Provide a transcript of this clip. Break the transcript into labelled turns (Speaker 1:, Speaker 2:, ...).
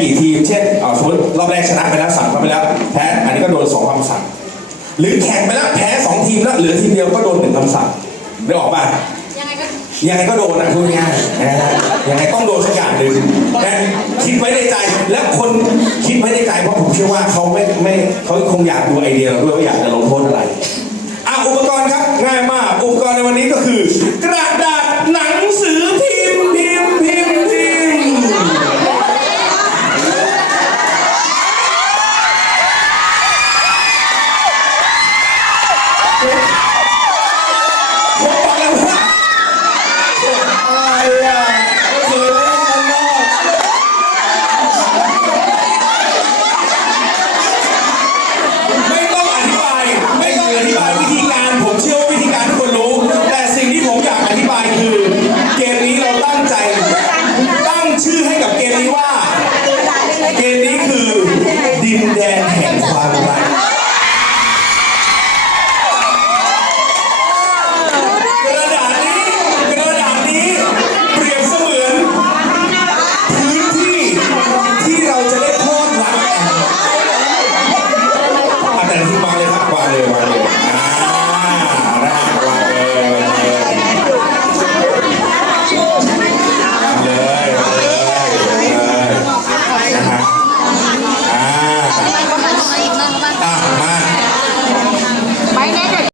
Speaker 1: กี่ทีม เช่นเอาสมมติรอบแรกชนะไปแล้วสั่งเขาไปแล้ว แพ้อันนี้ก็โดนสองคำสั่ง หรือแข่งไปแล้วแพ้สองทีมแล้วเหลือทีมเดียวก็โดนหนึ่งคำสั่งได้ออกป่ะยังไงก็ยังไงก็โดนนะพูดง่ายๆนะฮะยังไงต้องโดนสักอย่างหนึ่งนะคิดไว้ในใจและคนคิดไว้ในใจเพราะผมเชื่อว่าเขาไม่ไม่เขาคงอยากดูไอเดียเราด้วยว่าอยากจะลงโทษอะไรอะอุปกรณ์ครับง่ายมาก อุปกรณ์ในวันนี้ก็คือกระดาี้ว่าเกมนี้คือดินแดนแห่งความรักกระดาษนี้กระดาษนี้เปรียบเสมือนพื้นที่ที่เราจะได้พอกันแต่ที่มาเลยครัมาเลยมา